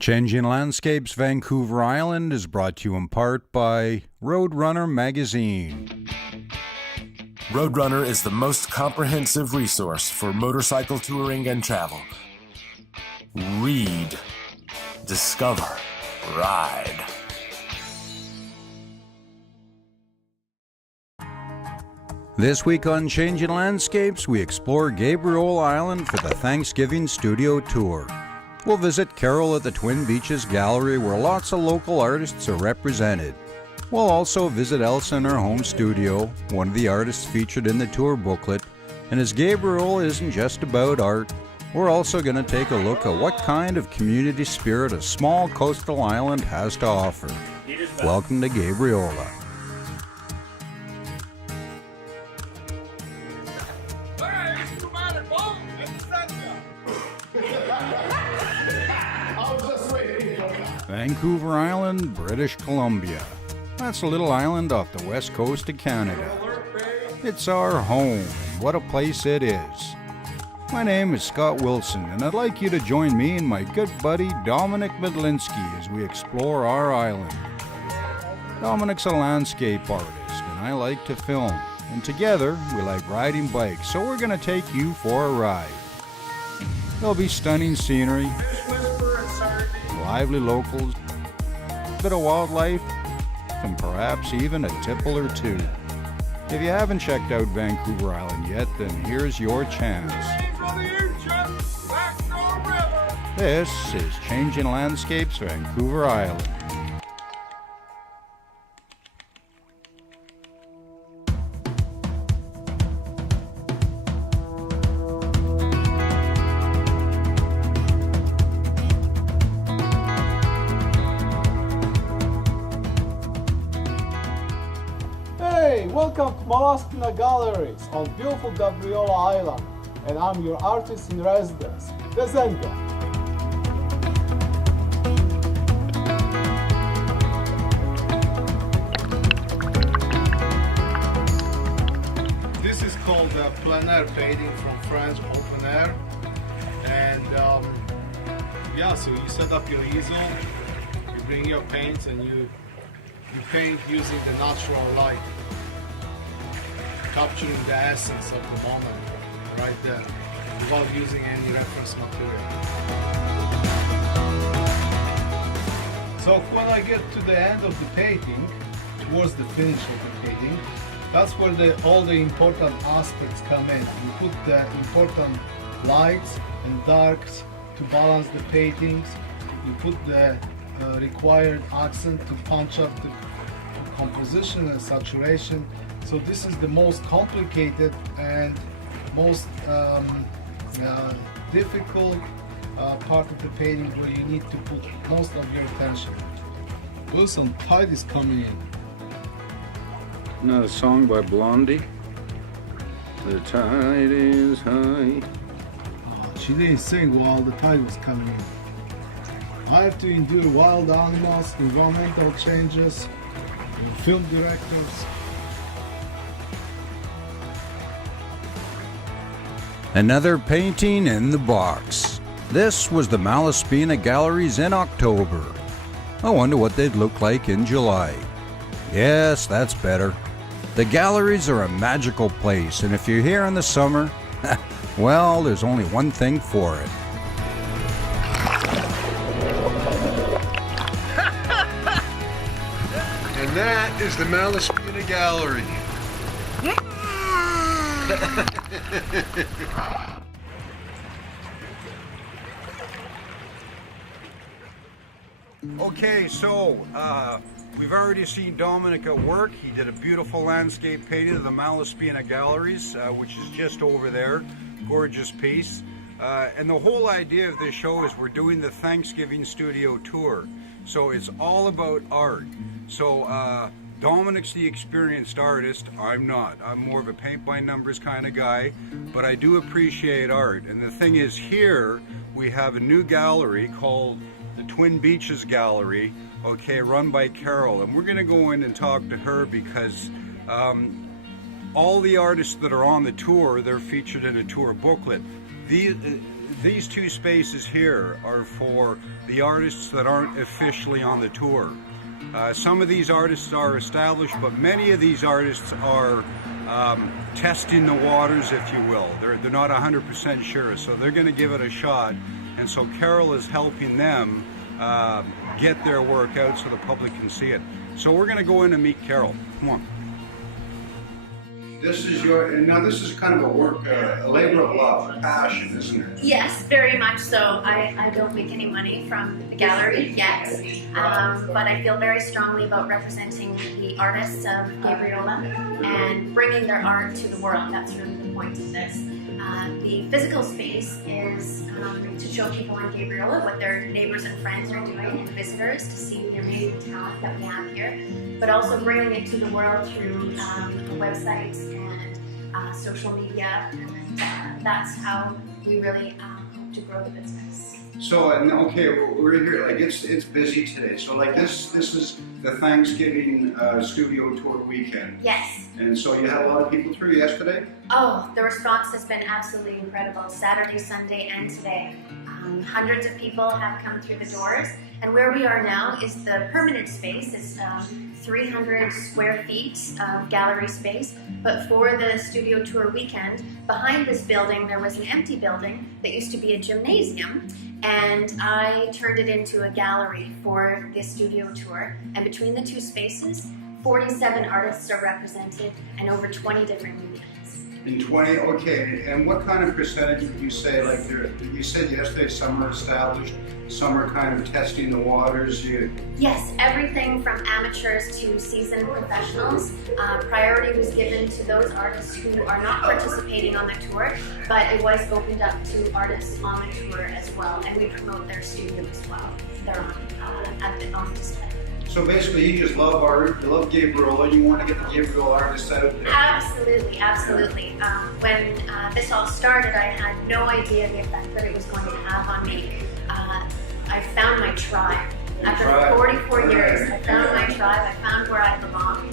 Changing Landscapes Vancouver Island is brought to you in part by Roadrunner Magazine. Roadrunner is the most comprehensive resource for motorcycle touring and travel. Read, discover, ride. This week on Changing Landscapes, we explore Gabriola Island for the Thanksgiving Studio Tour. We'll visit Carol at the Twin Beaches Gallery, where lots of local artists are represented. We'll also visit Elsa in her home studio, one of the artists featured in the tour booklet. And as Gabriola isn't just about art, we're also going to take a look at what kind of community spirit a small coastal island has to offer. Welcome to Gabriola. Vancouver Island, British Columbia. That's a little island off the west coast of Canada. It's our home, and what a place it is. My name is Scott Wilson, and I'd like you to join me and my good buddy Dominic Medlinski as we explore our island. Dominic's a landscape artist, and I like to film, and together we like riding bikes, so we're going to take you for a ride. There'll be stunning scenery, lively locals, a bit of wildlife, and perhaps even a tipple or two. If you haven't checked out Vancouver Island yet, then here's your chance. This is Changing Landscapes Vancouver Island. Welcome to Nomadic Galleries on beautiful Gabriola Island, and I'm your artist in residence, Desenga. This is called plein air painting from French, open air, and so you set up your easel, you bring your paints, and you paint using the natural light, capturing the essence of the moment right there without using any reference material. So when I get to the end of the painting, towards the finish of the painting, that's where all the important aspects come in. You put the important lights and darks to balance the paintings. You put the required accent to punch up the composition and saturation. So this is the most complicated and most difficult part of the painting, where you need to put most of your attention. Oh, some tide is coming in. Not a song by Blondie. The tide is high. She didn't sing while the tide was coming in. I have to endure wild animals, environmental changes, film directors. Another painting in the box. This was the Malaspina Galleries in October. I wonder what they'd look like in July. Yes, that's better. The galleries are a magical place, and if you're here in the summer, well, there's only one thing for it. And that is the Malaspina Gallery. Okay, so we've already seen Dominic at work. He did a beautiful landscape painting of the Malaspina Galleries, which is just over there. Gorgeous piece. And the whole idea of this show is we're doing the Thanksgiving Studio Tour. So it's all about art. So Dominic's the experienced artist. I'm not. I'm more of a paint-by-numbers kind of guy, but I do appreciate art. And the thing is, here we have a new gallery called the Twin Beaches Gallery, okay, run by Carol. And we're going to go in and talk to her because all the artists that are on the tour, they're featured in a tour booklet. these two spaces here are for the artists that aren't officially on the tour. Some of these artists are established, but many of these artists are testing the waters, if you will. They're not 100% sure, so they're going to give it a shot. And so Carol is helping them get their work out so the public can see it. So we're going to go in and meet Carol. Come on. This is this is kind of a work, a labor of love, a passion, isn't it? Yes, very much so. I don't make any money from the gallery yet, but I feel very strongly about representing the artists of Gabriola and bringing their art to the world. That's really the point of this. The physical space is to show people in Gabriola what their neighbors and friends are doing and visitors to see the amazing talent that we have here, but also bringing it to the world through websites and social media, and that's how we really hope to grow the business. So, okay, we're here, like it's busy today. So like this is the Thanksgiving studio tour weekend. Yes. And so you had a lot of people through yesterday? Oh, the response has been absolutely incredible. Saturday, Sunday, and today. Hundreds of people have come through the doors. And where we are now is the permanent space. It's 300 square feet of gallery space. But for the studio tour weekend, behind this building, there was an empty building that used to be a gymnasium. And I turned it into a gallery for this studio tour. And between the two spaces, 47 artists are represented and over 20 different mediums. In 20, okay. And what kind of percentage would you say, like you said yesterday, some are established, some are kind of testing the waters? Yes, everything from amateurs to seasoned professionals. Priority was given to those artists who are not participating on the tour, but it was opened up to artists on the tour as well, and we promote their studio as well. They're on display. So basically, you just love art, you love Gabriola, you want to get the Gabriola artists out there. Absolutely, absolutely. When this all started, I had no idea the effect that it was going to have on me. I found my tribe. After 44 years, I found my tribe, I found where I belong.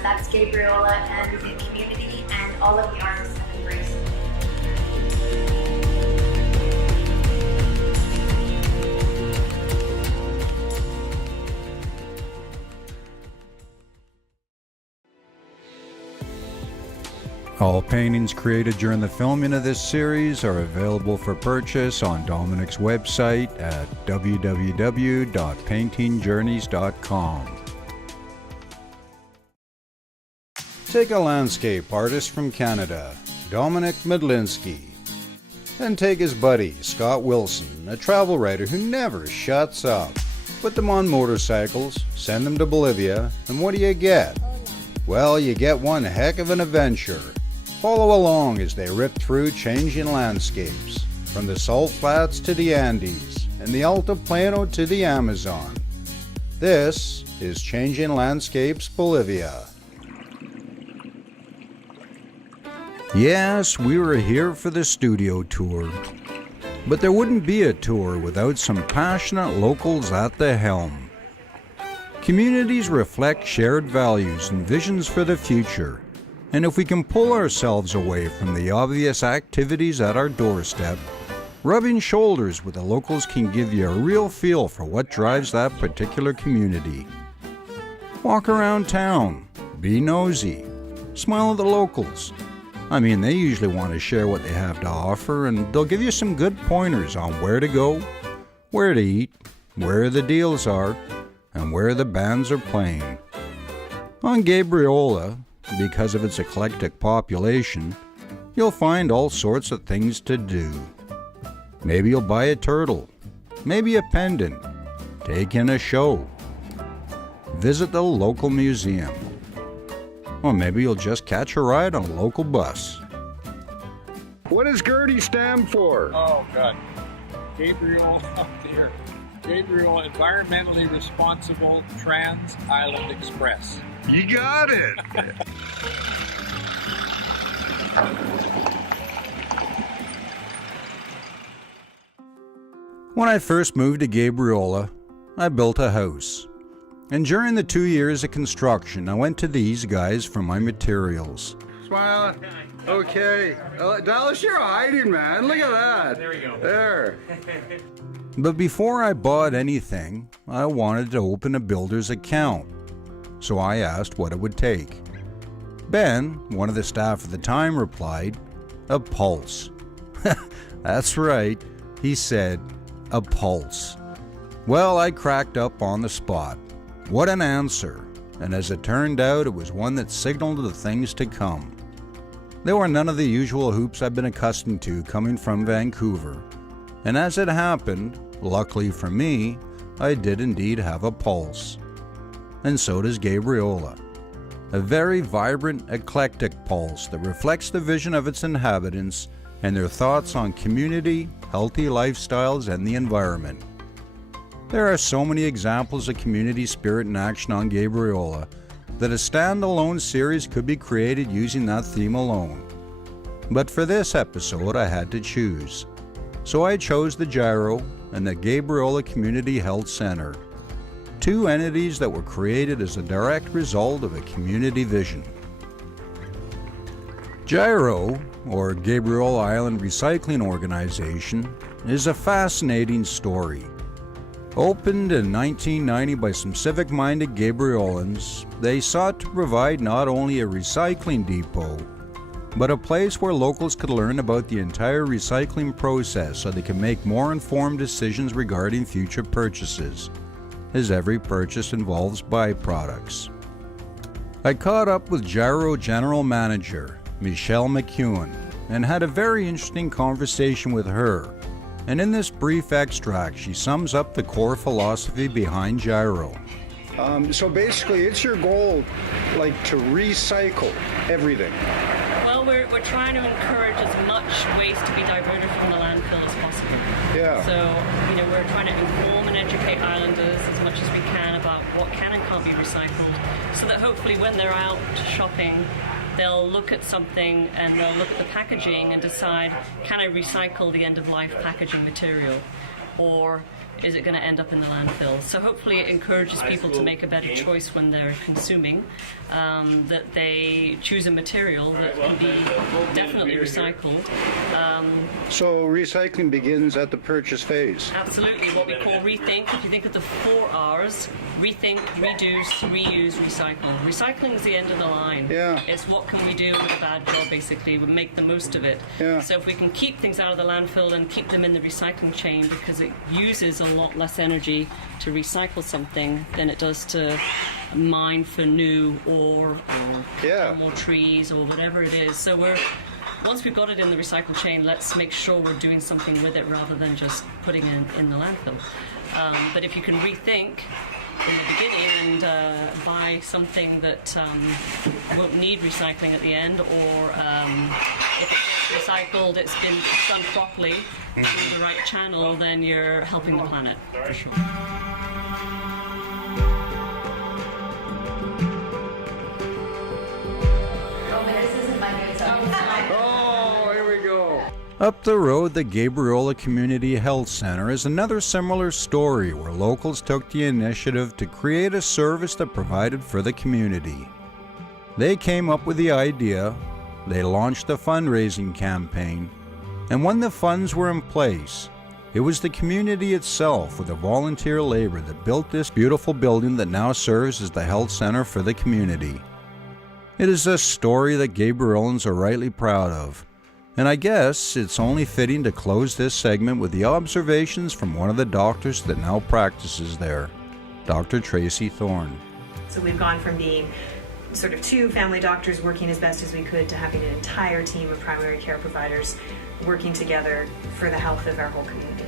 That's Gabriola and the community and all of the artists that embrace it. All paintings created during the filming of this series are available for purchase on Dominic's website at www.paintingjourneys.com. Take a landscape artist from Canada, Dominic Medlinski, and take his buddy, Scott Wilson, a travel writer who never shuts up. Put them on motorcycles, send them to Bolivia, and what do you get? Well, you get one heck of an adventure. Follow along as they rip through changing landscapes, from the salt flats to the Andes, and the Altiplano to the Amazon. This is Changing Landscapes Bolivia. Yes, we were here for the studio tour, but there wouldn't be a tour without some passionate locals at the helm. Communities reflect shared values and visions for the future. And if we can pull ourselves away from the obvious activities at our doorstep, rubbing shoulders with the locals can give you a real feel for what drives that particular community. Walk around town, be nosy, smile at the locals. I mean, they usually want to share what they have to offer, and they'll give you some good pointers on where to go, where to eat, where the deals are, and where the bands are playing. On Gabriola, because of its eclectic population, you'll find all sorts of things to do. Maybe you'll buy a turtle, maybe a pendant, take in a show, visit the local museum, or maybe you'll just catch a ride on a local bus. What does Gertie stand for? Oh, God. Gabriel up there. Gabriel Environmentally Responsible Trans Island Express. You got it. When I first moved to Gabriola, I built a house. And during the 2 years of construction, I went to these guys for my materials. So smiling? Okay. Dallas, you're hiding, man. Look at that. There we go. There. But before I bought anything, I wanted to open a builder's account. So I asked what it would take. Ben, one of the staff at the time, replied, "A pulse." That's right, he said, a pulse. Well, I cracked up on the spot. What an answer. And as it turned out, it was one that signaled the things to come. There were none of the usual hoops I've been accustomed to coming from Vancouver. And as it happened, luckily for me, I did indeed have a pulse. And so does Gabriola. A very vibrant, eclectic pulse that reflects the vision of its inhabitants and their thoughts on community, healthy lifestyles, and the environment. There are so many examples of community spirit in action on Gabriola that a standalone series could be created using that theme alone. But for this episode, I had to choose. So I chose the Gyro and the Gabriola Community Health Center, two entities that were created as a direct result of a community vision. Gyro, or Gabriola Island Recycling Organization, is a fascinating story. Opened in 1990 by some civic-minded Gabriolans, they sought to provide not only a recycling depot, but a place where locals could learn about the entire recycling process so they can make more informed decisions regarding future purchases, as every purchase involves byproducts. I caught up with Gyro General Manager Michelle McEwen and had a very interesting conversation with her. And in this brief extract, she sums up the core philosophy behind Gyro. So basically, it's your goal, like, to recycle everything. Well, we're trying to encourage as much waste to be diverted from the landfill as possible. Yeah. So, we're trying to inform and educate islanders as much as we can about what can and can't be recycled, so that hopefully when they're out shopping, they'll look at something and they'll look at the packaging and decide, can I recycle the end-of-life packaging material, or is it going to end up in the landfill? So hopefully it encourages people to make a better choice when they're consuming, that they choose a material that can be definitely recycled. So recycling begins at the purchase phase. Absolutely, what we call rethink. If you think of the 4 R's, rethink, reduce, reuse, recycle. Recycling is the end of the line. Yeah. It's what can we do with a bad job, basically. We make the most of it. Yeah. So if we can keep things out of the landfill and keep them in the recycling chain, because it uses a lot less energy to recycle something than it does to mine for new ore or cut down more trees or whatever it is. So once we've got it in the recycle chain, let's make sure we're doing something with it rather than just putting it in the landfill. But if you can rethink in the beginning and buy something that won't need recycling at the end, or if it's recycled, it's been done properly through the right channel, then you're helping the planet, for sure. Oh, here we go. Up the road, the Gabriola Community Health Center is another similar story where locals took the initiative to create a service that provided for the community. They came up with the idea, they launched a fundraising campaign, and when the funds were in place, it was the community itself with the volunteer labor that built this beautiful building that now serves as the health center for the community. It is a story that Gabriolans are rightly proud of, and I guess it's only fitting to close this segment with the observations from one of the doctors that now practices there, Dr. Tracy Thorne. So we've gone from being sort of 2 family doctors working as best as we could to having an entire team of primary care providers working together for the health of our whole community.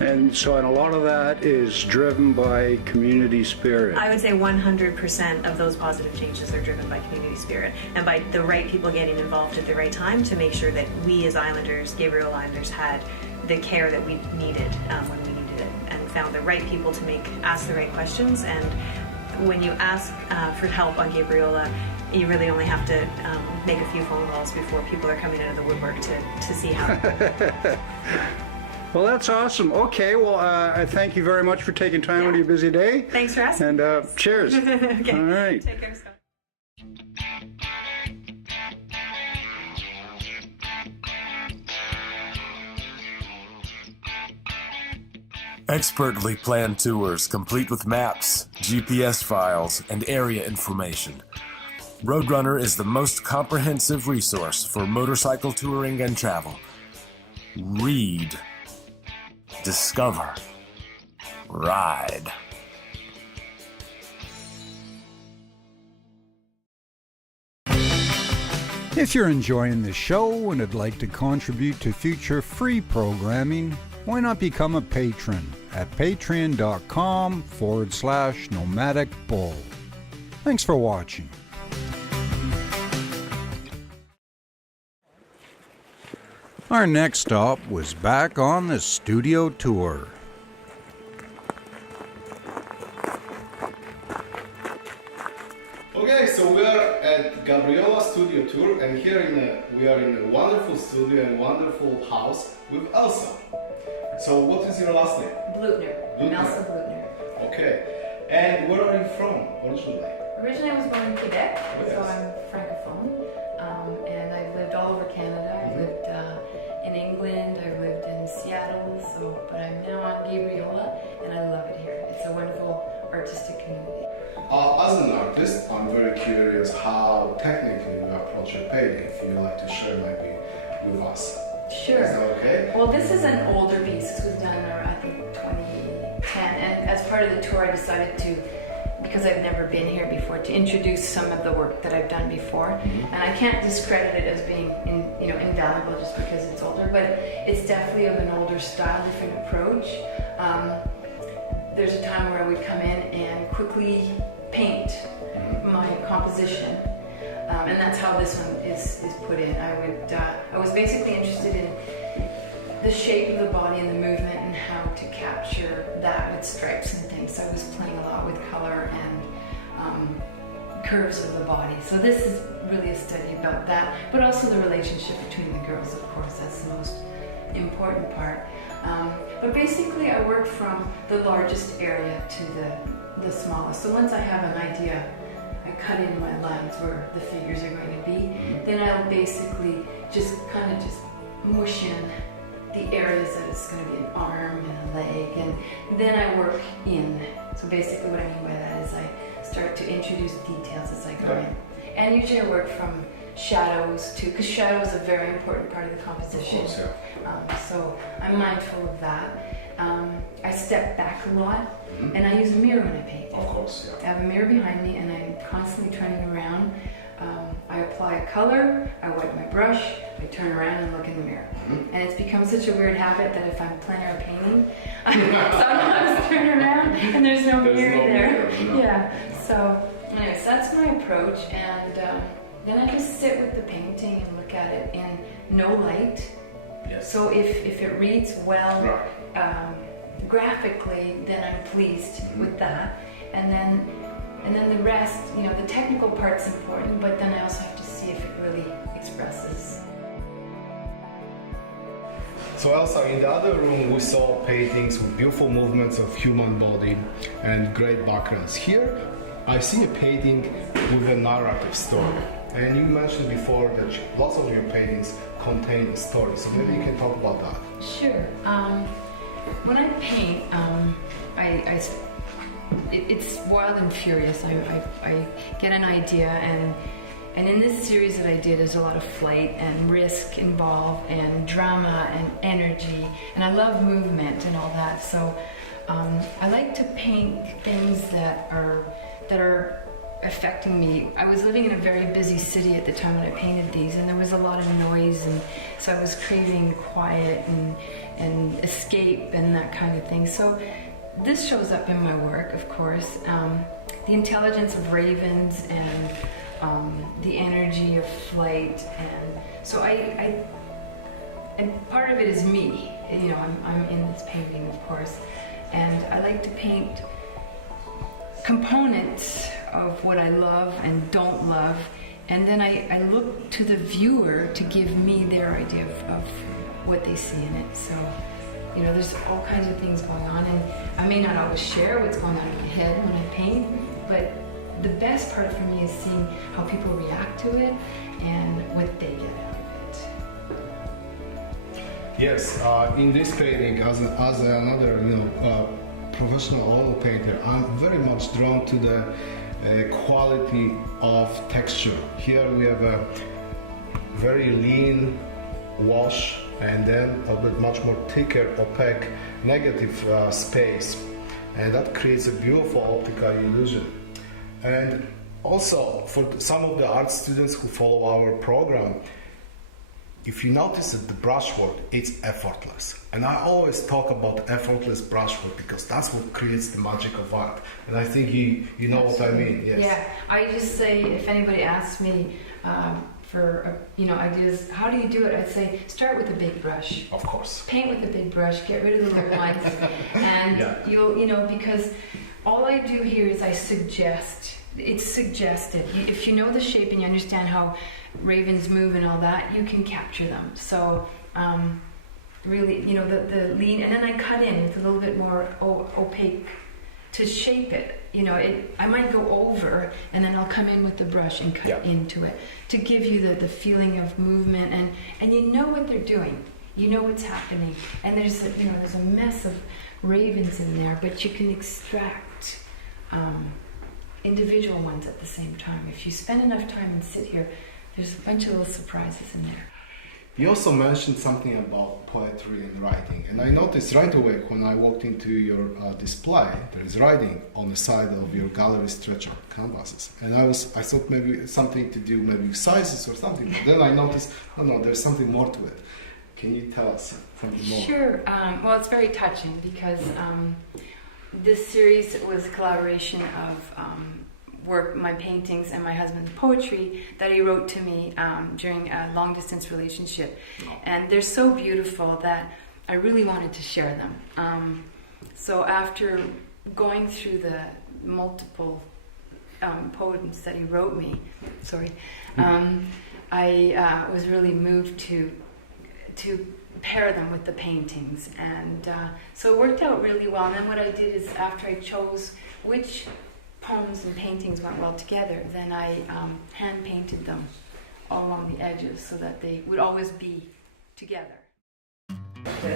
And so, and a lot of that is driven by community spirit. I would say 100% of those positive changes are driven by community spirit and by the right people getting involved at the right time to make sure that we as Islanders, Gabriola Islanders, had the care that we needed when we needed it, and found the right people to ask the right questions. And when you ask for help on Gabriola, you really only have to make a few phone calls before people are coming out of the woodwork to see how. Well, that's awesome. Okay, well, I thank you very much for taking time out of your busy day. Thanks for asking. And cheers. Okay. All right. Take care, Scott. Expertly planned tours complete with maps, GPS files, and area information. Roadrunner is the most comprehensive resource for motorcycle touring and travel. Read, discover, ride. If you're enjoying the show and would like to contribute to future free programming, why not become a patron at patreon.com/Nomadic Bull. Thanks for watching. Our next stop was back on the studio tour. Okay, so we are at Gabriola Studio Tour, and here we are in a wonderful studio and wonderful house with Elsa. So what is your last name? Blutner. I'm Elsa Blutner. Okay. And where are you from originally? Originally I was born in Quebec, Oh, so yes. I'm francophone. And I've lived all over Canada. I've lived in England, I've lived in Seattle, but I'm now on Gabriola, and I love it here. It's a wonderful artistic community. As an artist, I'm very curious how technically you approach your painting. If you'd like to share maybe with us. Sure. Is that okay? Well, this is an older piece. This was done, I think, 2010. And as part of the tour, I decided to, because I've never been here before, to introduce some of the work that I've done before. And I can't discredit it as being, invaluable just because it's older, but it's definitely of an older style, different approach. There's a time where I would come in and quickly paint my composition. And that's how this one is put in. I was basically interested in the shape of the body and the movement and how to capture that with stripes and things. So I was playing a lot with color and curves of the body. So this is really a study about that, but also the relationship between the girls, of course. That's the most important part. But basically I work from the largest area to the smallest. So once I have an idea, I cut in my lines where the figures are going to be. Then I'll basically just mush in the areas that it's going to be an arm and a leg, and then I work in. So basically what I mean by that is I start to introduce details as I go in. And usually I work from shadows too, because shadow is a very important part of the composition. Of course, yeah. So I'm mindful of that. I step back a lot, and I use a mirror when I paint. Of course, yeah. I have a mirror behind me, and I'm constantly turning around. I apply a color, I wipe my brush, I turn around and look in the mirror. And it's become such a weird habit that if I'm plein air painting, I sometimes turn around and there's no mirror there. No. Yeah. So, anyways, that's my approach, and then I just sit with the painting and look at it in no light. Yes. So if it reads well graphically, then I'm pleased with that. And then the rest, the technical part's important, but then I also have to see if it really expresses. So Elsa, in the other room we saw paintings with beautiful movements of human body and great backgrounds. Here I see a painting with a narrative story. And you mentioned before that lots of your paintings contain a story, so maybe you can talk about that. Sure. When I paint, it's wild and furious. I get an idea, and in this series that I did, there's a lot of flight and risk involved, and drama and energy, and I love movement and all that. So I like to paint things that are affecting me. I was living in a very busy city at the time when I painted these, and there was a lot of noise, and so I was craving quiet and escape and that kind of thing. So this shows up in my work, of course. The intelligence of ravens and the energy of flight, and so and part of it is me. I'm in this painting, of course, and I like to paint components of what I love and don't love, and then I look to the viewer to give me their idea of what they see in it. So, there's all kinds of things going on, and I may not always share what's going on in my head when I paint, but the best part for me is seeing how people react to it and what they get out of it. Yes, in this painting, as another professional oil painter, I'm very much drawn to the quality of texture. Here we have a very lean wash and then a bit much more thicker, opaque, negative space, and that creates a beautiful optical illusion. And also, for some of the art students who follow our program, if you notice that the brushwork, it's effortless. And I always talk about effortless brushwork because that's what creates the magic of art. And I think you know what I mean. Yes. Yeah, I just say, if anybody asks me for ideas, how do you do it? I'd say start with a big brush. Of course. Paint with a big brush, get rid of the little ones, and you'll because all I do here is I suggest. It's suggested. If you know the shape and you understand how ravens move and all that, you can capture them. So really, the lean, and then I cut in with a little bit more opaque to shape it. I might go over and then I'll come in with the brush and cut into it to give you the feeling of movement, and you know what they're doing. You know what's happening, and there's a mess of ravens in there, but you can extract individual ones at the same time. If you spend enough time and sit here, there's a bunch of little surprises in there. You also mentioned something about poetry and writing, and I noticed right away when I walked into your display, there is writing on the side of your gallery stretcher canvases, and I thought maybe it's something to do maybe with sizes or something, but then I noticed, no, there's something more to it. Can you tell us something more? Sure. Well, it's very touching because this series was a collaboration of my paintings and my husband's poetry that he wrote to me during a long-distance relationship. And they're so beautiful that I really wanted to share them. So after going through the multiple poems that he wrote me, I was really moved to pair them with the paintings, and so it worked out really well. And then what I did is, after I chose which poems and paintings went well together, then I hand painted them all along the edges so that they would always be together.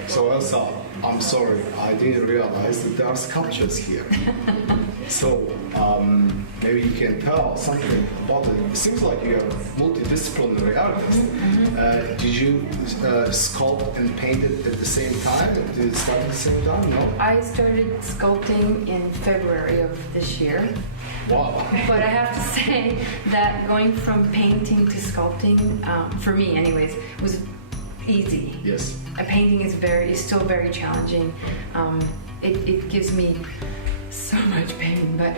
So Elsa, I'm sorry, I didn't realize that there are sculptures here. So maybe you can tell something about it. It seems like you're a multidisciplinary artist. Did you sculpt and paint it at the same time? Did it start at the same time? No? I started sculpting in February of this year. Wow. But I have to say that going from painting to sculpting, for me anyways, was easy. Yes. A painting is still very challenging. It gives me so much pain, but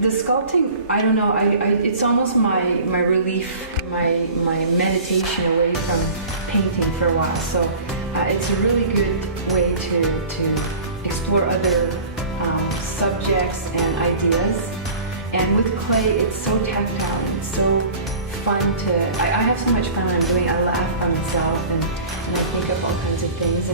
the sculpting, I don't know. It's almost my relief, my meditation away from painting for a while. So it's a really good way to explore other subjects and ideas. And with clay, it's so tactile and so fun to. I have so much fun when I'm doing it. I laugh by myself and I think of all kinds of things,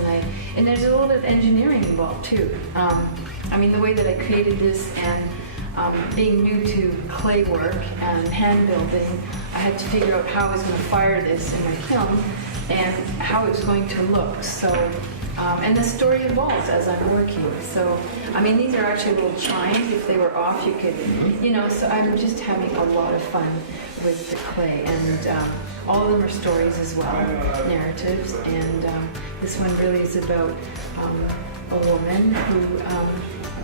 and there's a little bit of engineering involved too. I mean, the way that I created this, and being new to clay work and hand building, I had to figure out how I was going to fire this in my film and how it was going to look. So, and the story evolves as I'm working. So, I mean, these are actually little chimes. If they were off, you could, so I'm just having a lot of fun with the clay, and all of them are stories as well, narratives, and this one really is about a woman who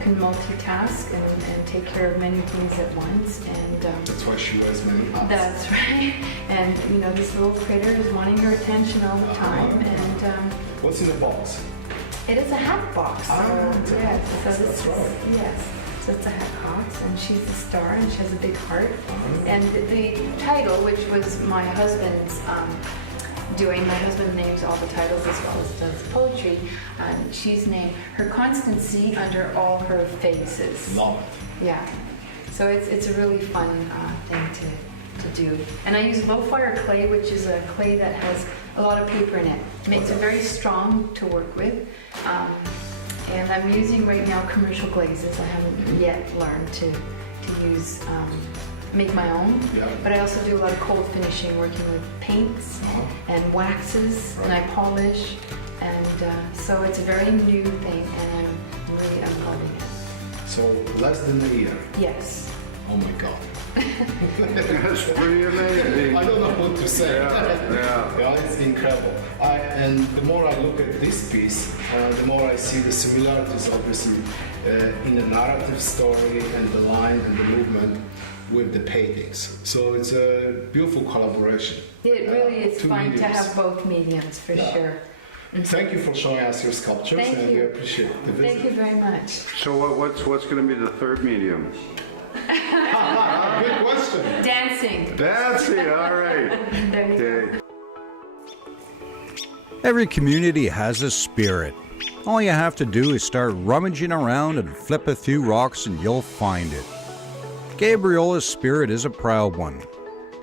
can multitask and take care of many things at once, and that's why she wears many hats. That's right. And this little critter is wanting her attention all the time. And what's in the box? It is a hat box. Yes. So this that's right. Yes. So it's a hat box, and she's the star, and she has a big heart. And the title, which was my husband's doing, my husband names all the titles as well as does poetry. She's named Her Constancy Under All Her Faces. Love it. Yeah. So it's a really fun thing to do. And I use low fire clay, which is a clay that has a lot of paper in it. It makes it very strong to work with. And I'm using right now commercial glazes. I haven't yet learned to use make my own, Yeah. but I also do a lot of cold finishing, working with paints and waxes, and I polish, and so it's a very new thing, and I'm loving it. So less than a year. Yes. Oh my God. That's pretty amazing. I don't know what to say. Yeah. It's incredible. And the more I look at this piece, the more I see the similarities, obviously, in the narrative story and the line and the movement with the paintings. So it's a beautiful collaboration. It really is Two fun to mediums. have both mediums, for sure. Thank you for showing us your sculptures, Thank and you. we appreciate the visit. Thank you very much. So what's going to be the third medium? Good question. Dancing. Dancing, all right. There you go. Okay. Every community has a spirit. All you have to do is start rummaging around and flip a few rocks and you'll find it. Gabriola's spirit is a proud one.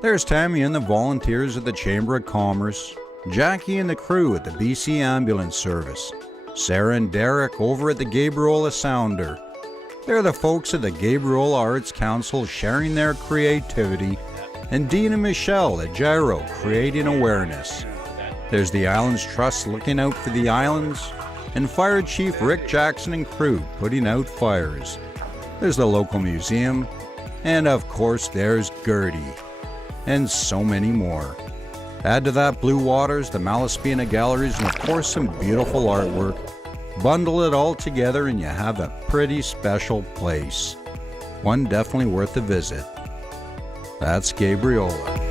There's Tammy and the volunteers at the Chamber of Commerce, Jackie and the crew at the BC Ambulance Service, Sarah and Derek over at the Gabriola Sounder. They're the folks at the Gabriola Arts Council sharing their creativity, and Dean and Michelle at Gyro creating awareness. There's the Islands Trust looking out for the islands, and Fire Chief Rick Jackson and crew putting out fires. There's the local museum, and of course there's Gertie, and so many more. Add to that Blue Waters, the Malaspina Galleries, and of course some beautiful artwork. Bundle it all together and you have a pretty special place. One definitely worth a visit. That's Gabriola.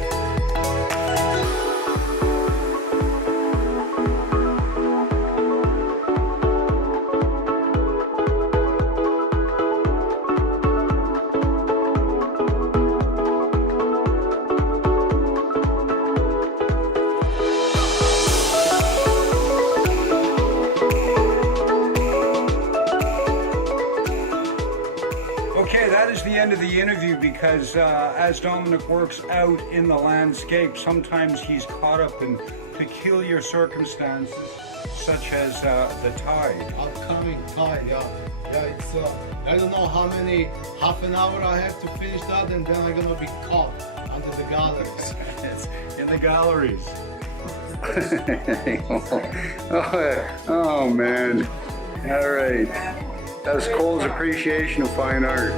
Okay, that is the end of the interview because as Dominic works out in the landscape, sometimes he's caught up in peculiar circumstances, such as the tide. Upcoming tide, yeah. It's I don't know half an hour I have to finish that, and then I'm gonna be caught under the galleries. It's in the galleries. Oh man. All right. That's Cole's appreciation of fine art.